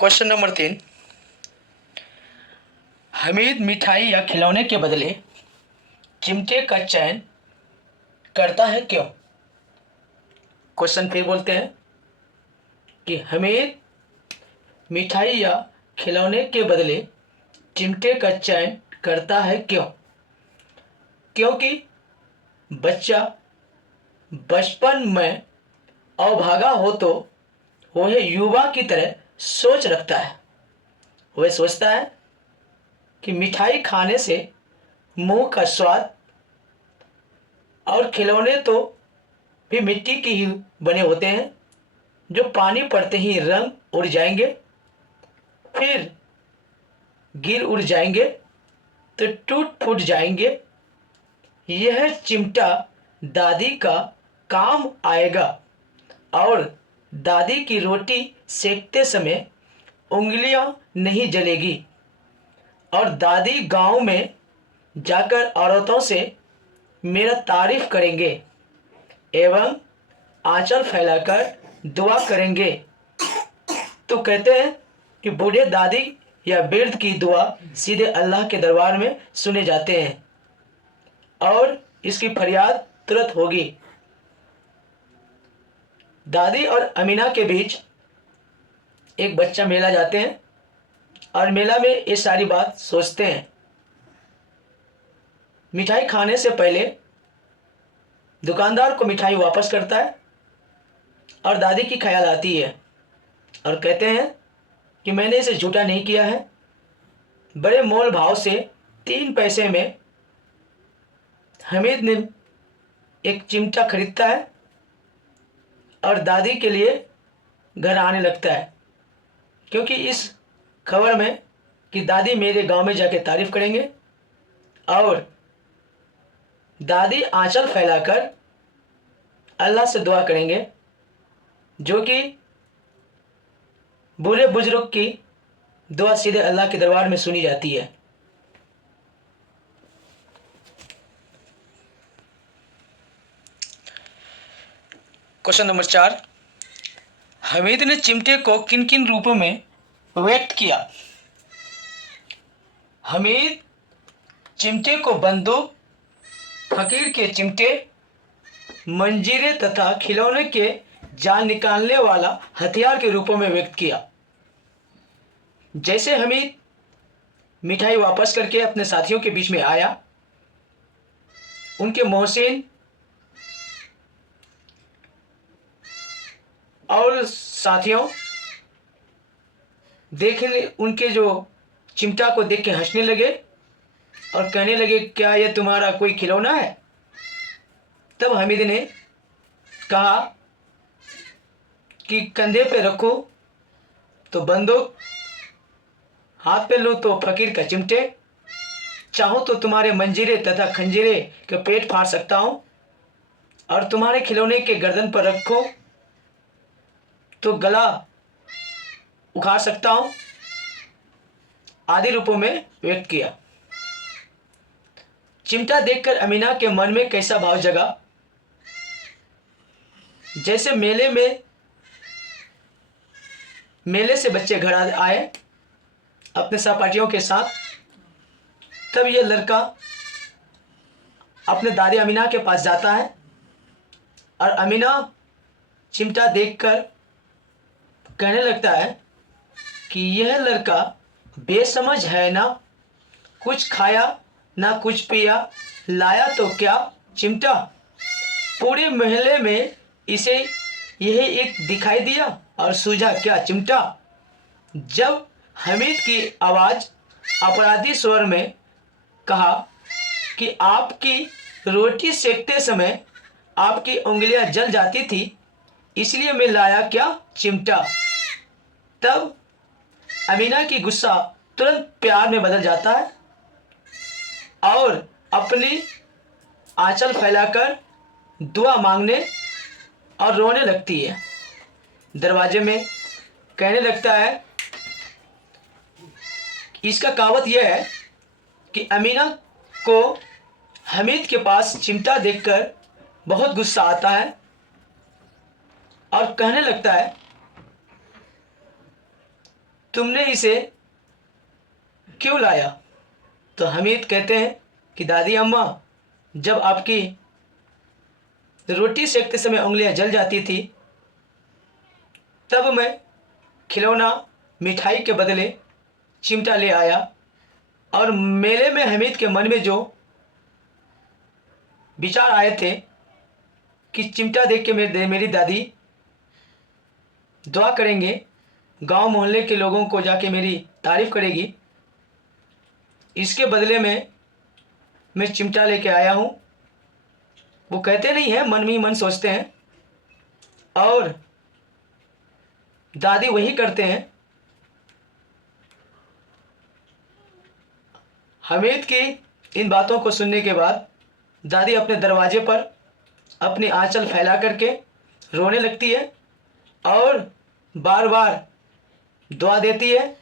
Question number 3। Hamid मिठाई या खिलौने के बदले चिमटे का चयन करता है क्यों? क्वेश्चन फिर बोलते हैं कि हमीद मिठाई या खिलौने के बदले चिमटे का चयन करता है क्यों? क्योंकि बच्चा बचपन में अभागा हो तो वह युवा की तरह सोच रखता है। वह सोचता है कि मिठाई खाने से मुंह का स्वाद और खिलौने तो भी मिट्टी के ही बने होते हैं जो पानी पड़ते ही रंग उड़ जाएंगे, फिर गिर उड़ जाएंगे तो टूट फूट जाएंगे। यह चिमटा दादी का काम आएगा और दादी की रोटी सेकते समय उंगलियां नहीं जलेगी और दादी गांव में जाकर औरतों से मेरा तारीफ करेंगे एवं आंचल फैलाकर दुआ करेंगे। तो कहते हैं कि बूढ़े दादी या वृद्ध की दुआ सीधे अल्लाह के दरबार में सुने जाते हैं और इसकी फरियाद तुरंत होगी। दादी और अमीना के बीच एक बच्चा मेला जाते हैं और मेला में ये सारी बात सोचते हैं। मिठाई खाने से पहले दुकानदार को मिठाई वापस करता है और दादी की ख्याल आती है और कहते हैं कि मैंने इसे झूठा नहीं किया है। बड़े मोल भाव से 3 पैसे में हमीद ने एक चिमटा खरीदता है और दादी के लिए घर आने लगता है, क्योंकि इस खबर में कि दादी मेरे गांव में जाके तारीफ करेंगे और दादी आंचल फैलाकर अल्लाह से दुआ करेंगे, जो कि बूढ़े बुजुर्ग की दुआ सीधे अल्लाह के दरबार में सुनी जाती है। Question number 4। हमीद ने चिमटे को किन किन रूपों में व्यक्त किया? हमीद चिमटे को बंदूक, फकीर के चिमटे, मंजीरे तथा खिलौने के जान निकालने वाला हथियार के रूपों में व्यक्त किया। जैसे हमीद मिठाई वापस करके अपने साथियों के बीच में आया, उनके मोहसिन और साथियों देखने उनके जो चिमटा को देख के हंसने लगे और कहने लगे, क्या यह तुम्हारा कोई खिलौना है? तब हमीद ने कहा कि कंधे पे रखो तो बंदूक, हाथ पे लो तो फकीर का चिमटे, चाहो तो तुम्हारे मंजीरे तथा खंजीरे के पेट फाड़ सकता हूं और तुम्हारे खिलौने के गर्दन पर रखो तो गला उखाड़ सकता हूं, आदि रूपों में व्यक्त किया। चिमटा देखकर अमीना के मन में कैसा भाव जगा? जैसे मेले से बच्चे घर आए अपने सहपाठियों के साथ, तब यह लड़का अपने दादी अमीना के पास जाता है और अमीना चिमटा देखकर कहने लगता है कि यह लड़का बेसमझ है ना, कुछ खाया ना कुछ पिया, लाया तो क्या चिमटा। पूरे मोहल्ले में इसे यही एक दिखाई दिया और सूझा क्या चिमटा। जब हमीद की आवाज़ अपराधी स्वर में कहा कि आपकी रोटी सेकते समय आपकी उंगलियां जल जाती थी, इसलिए मैं लाया क्या चिमटा, तब अमीना की गुस्सा तुरंत प्यार में बदल जाता है और अपनी आंचल फैलाकर दुआ मांगने और रोने लगती है। दरवाजे में कहने लगता है, इसका कहावत यह है कि अमीना को हमीद के पास चिमटा देखकर बहुत गुस्सा आता है और कहने लगता है तुमने इसे क्यों लाया? तो हमीद कहते हैं कि दादी अम्मा, जब आपकी रोटी सेकते समय उंगलियां जल जाती थी, तब मैं खिलौना मिठाई के बदले चिमटा ले आया। और मेले में हमीद के मन में जो विचार आए थे कि चिमटा देख के मेरी दादी दुआ करेंगे, गांव मोहल्ले के लोगों को जाके मेरी तारीफ करेगी, इसके बदले में मैं चिमटा लेके आया हूँ। वो कहते नहीं है, मन में ही मन सोचते हैं, और दादी वही करते हैं। हमीद की इन बातों को सुनने के बाद दादी अपने दरवाजे पर अपनी आंचल फैला करके रोने लगती है और बार बार दुआ देती है